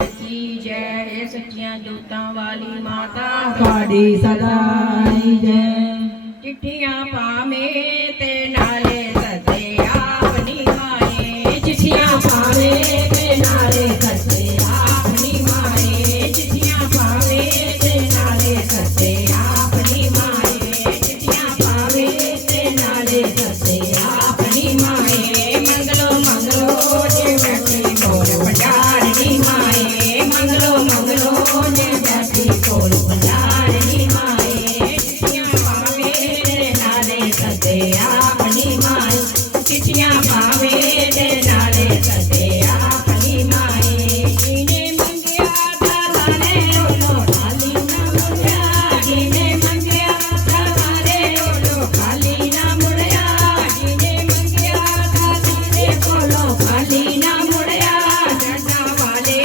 की जय सच्चियां जोतां वाली माता ਤੁਹਾਡੀ ਸਦਾਈ ਜੈ। चिट्ठियां पावे ते नाले सदे आपनी माए ਚਿੱਠੀਆਂ ਪਾਵੇ ਤੇ ਨਾਲੇ ਸੱਦੇ ਆਪਣੀ ਮਾਏ। ਚਿੱਠੀਆਂ ਪਾਵੇ ਤੇ ਨਾਲੇ ਸੱਦੇ ਆਪਣੀ ਮਾਏ। ਚਿੱਠੀਆਂ ਪਾਵੇ ਤੇ ਨਾਲੇ ਸੱਦੇ ਆਪਣੀ ਮਾਏ। मंगलो मंगलो जे बैठी मोर पजारनी माए मंगलो मंगलो जे बैठी ਕੋਲ ਪੰਜਾਰਨੀ ਮਾਏ। ਚਿੱਠੀਆਂ ਪਾਵੇ ਤੇ ਨਾਲੇ ਸੱਦੇ ਆਪਣੀ ਮਾਏ। ਚਿੱਠੀਆਂ ਪਾਵੇ ਤੇ ਨਾਲੇ ਸੱਦੇ ਆਪਣੀ ਮਾਏ। जिने मंगया थारे ओलो ਖਾਲੀ ਨਾ ਮੁੜਿਆ ਜਿਹਨੇ ਮੰਗਿਆ ਸਾਰੇ ਕੋਲੋਂ ਖਾਲੀ ਨਾ ਮੁੜਿਆ। जिने मंगया थारे ਕੋਲੋਂ ਖਾਲੀ ਨਾ ਮੁੜਿਆ। डंडा वाले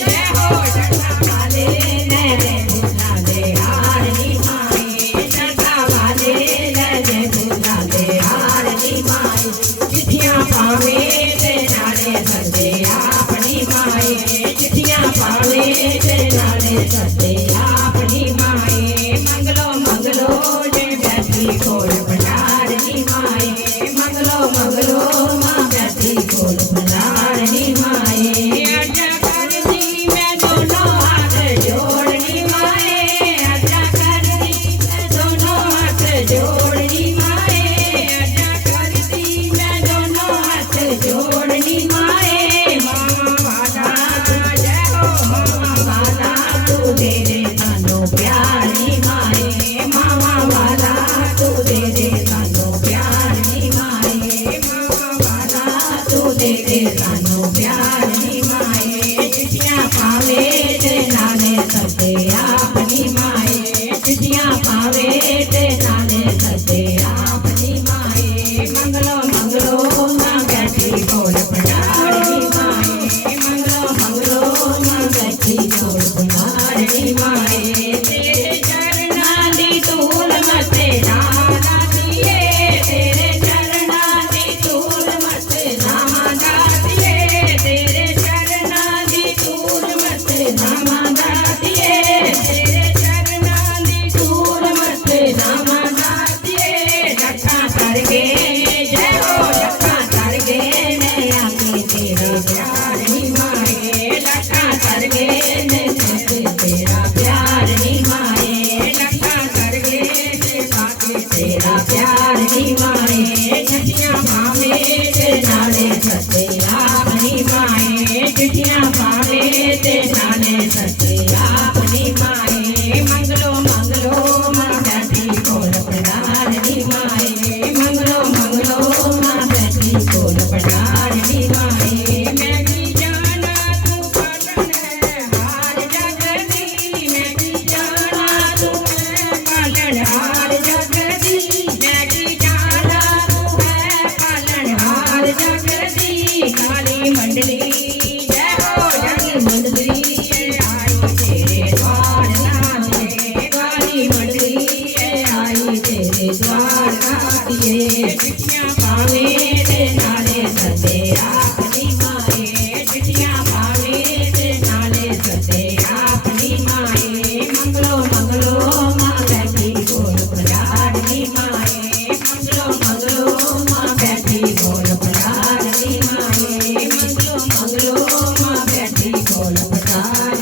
जय हो डंडा ਵਾਲੇ ਲੈ ਦੇ ਫੁੱਲਾਂ ਦੇ ਹਾਰ ਨੀ ਮਾਏ। ਡੰਡਾ ਵਾਲੇ ਲੈ ਦੇ ਫੁੱਲਾਂ ਦੇ ਹਾਰ ਨੀ ਮਾਏ। ਚਿੱਠੀਆਂ ਪਾਵੇ ਤੇ ਨਾਲੇ ਸੱਦੇ ਆਪਣੀ ਮਾਏ। ਚਿੱਠੀਆਂ ਪਾਵੇ ਤੇ ਨਾਲੇ ਸੱਦੇ ਆਪਣੀ ਮਾਏ। ਮੰਗਲੋ ਮੰਗਲੋ ਜੇ ਬੈਠੀ ਕੋਲ ਭੰਡਾਰ ਨੀ ਮਾਏ। ਮੰਗਲੋ ਮੰਗਲੋ ਮਾਂ ਬੈਠੀ ਕੋਲ ਭੰਡਾਰ ਨੀ ਮਾਏ। आजा करदी मैं ਦੋਨੋਂ ਹੱਥ ਜੋੜਨੀ ਮਾਏ। ਆਜਾ ਕਰਦੀ ਮੈਂ ਦੋਨੋਂ ਹੱਥ ਜੋੜਨੀ ਮਾਏ। ਆਜਾ ਕਰਦੀ ਮੈਂ ਦੋਨੋਂ ਹੱਥ ਜੋੜਨੀ ਮਾਏ। ਮਾਂ ਵਾਲਾ ਜੈ ਹੋ ਮਾਂ ਵਾਲਾ ਤੂੰ ਦੇ ਦੇ ਸਾਨੂੰ ਪਿਆਰ ਨੀ ਮਾਏ। ਮਾਂ ਵਾਲਾ ਤੂੰ ਦੇ ਦੇ ਸਾਨੂੰ ਪਿਆਰ ਨੀ ਮਾਏ। ਮਾਂ ਵਾਲਾ ਤੂੰ ਦੇ ਦੇ ਸਾਨੂੰ ਪਿਆਰ ਨੀ ਮਾਏ। ਚਿੱਠੀਆਂ ਪਾਵੇ ਤੇ ਨਾਲੇ ਸੱਦੇ ਆਪਣੀ ਮਾਏ। ਚਿੱਠੀਆਂ ਪਾਵੇ ਤੇ ਨਾਲੇ ਸੱਦੇ ਆਪਣੀ ਮਾਏ। ਮੰਗਲੋ ਮੰਗਲੋ ਮਾਂ ਬੈਠੀ ਕੋਲ ਭੰਡਾਰਨੀ ਮਾਏ। ਮੰਗਲੋ ਮੰਗਲੋ ਮਾਂ ਬੈਠੀ ਕੋਲ ਭੰਡਾਰਨੀ ਮਾਏ। ਤੇਰੇ ਚਰਨਾਂ ਦੀ ਧੂਲ ਮੱਥੇ ਨਾ ਲਾਦੀਏ। ਤੇਰੇ ਚਰਨਾਂ ਦੀ ਧੂਲ ਮੱਥੇ ਨਾ ਲਾਦੀਏ। ਤੇਰੇ ਚਰਨਾਂ ਦੀ ਧੂਲ ਮੱਥੇ ਨਾ ਲਾਦੀਏ। ਤੇਰੇ ਚਰਨਾਂ ਦੀ ਧੂਲ ਮੱਥੇ ਨਾ ਲਾਦੀਏ। ਲੱਖਾਂ ਕਰਕੇ ਜੈ ਹੋ ਲੱਖਾਂ ਕਰਕੇ ਮੈਂ ਆਖੀ ਤੇਰਾ ਪਿਆਰ ਨੀ ਮਾਏ। ਲੱਖਾਂ ਕਰਕੇ ਮੈਂ ਤੇਰਾ ਪਿਆਰ ਨੀ ਮਾਏ। ਲੱਖਾਂ ਕਰਕੇ ਤੇ ਬਾਕੀ ਤੇਰਾ ਪਿਆਰ ਨੀ ਮਾਏ। ਚਿੱਠੀਆਂ ਪਾਵੇ ਤੇ ਨਾਲੇ ਸੱਦੇ ਆਪਣੀ ਮਾਏ। ਚਿੱਠੀਆਂ ਪਾਵੇ ਤੇ ਨਾਲੇ ਸੱਦੇ ਆਪਣੀ ਮਾਏ। ਮੰਗਲੋ ਮੰਗਲੋ ਮਾਂ ਬੈਠੀ ਕੋਲ ਭੰਡਾਰਨੀ ਮਾਏ। ਮੰਗਲੋ ਮੰਗਲੋ ਮਾਂ ਬੈਠੀ ਕੋਲ ਭੰਡਾਰਨੀ ਮਾਏ। मैं की जाना तू पालन है ਹਾਰ ਜਗਦੀ ਮੈਂ ਕੀ ਜਾਣਾ ਤੂੰ ਹੈ ਪਾਲਣਹਾਰ ਜਗਦੀ। मैं की जाना ਤੂੰ ਹੈ ਪਾਲਣਹਾਰ ਜਗਦੀ। ਕਾਲੀ ਮੰਡਲੀ ਜੈ ਹੋ ਕਾਲੀ ਮੰਡਲੀ ਆਈ ਤੇਰੇ ਦਵਾਰ ਨਾਥੀਏ। ਕਾਲੀ ਮੰਡਲੀ ਆਈ ਤੇਰੇ ਦਵਾਰ ਨਾਥੀਏ। ਚਿੱਠੀਆਂ ਪਾਵੇ ਤੇ ਨਾਲੇ ਸੱਦੇ ਆਪਣੀ ਮਾਏ। ਚਿੱਠੀਆਂ ਪਾਵੇ ਤੇ ਨਾਲੇ ਸੱਦੇ ਆਪਣੀ ਮਾਏ। ਮੰਗਲੋ ਮੰਗਲੋ ਮਾਂ ਬੈਠੀ ਕੋਲ ਭੰਡਾਰਨੀ ਮਾਏ। ਮੰਗਲੋ ਮੰਗਲੋ ਮਾਂ ਬੈਠੀ ਕੋਲ ਭੰਡਾਰਨੀ ਮਾਏ। ਮੰਗਲੋ ਮੰਗਲੋ ਮਾਂ ਬੈਠੀ ਕੋਲ ਭੰਡਾਰਨੀ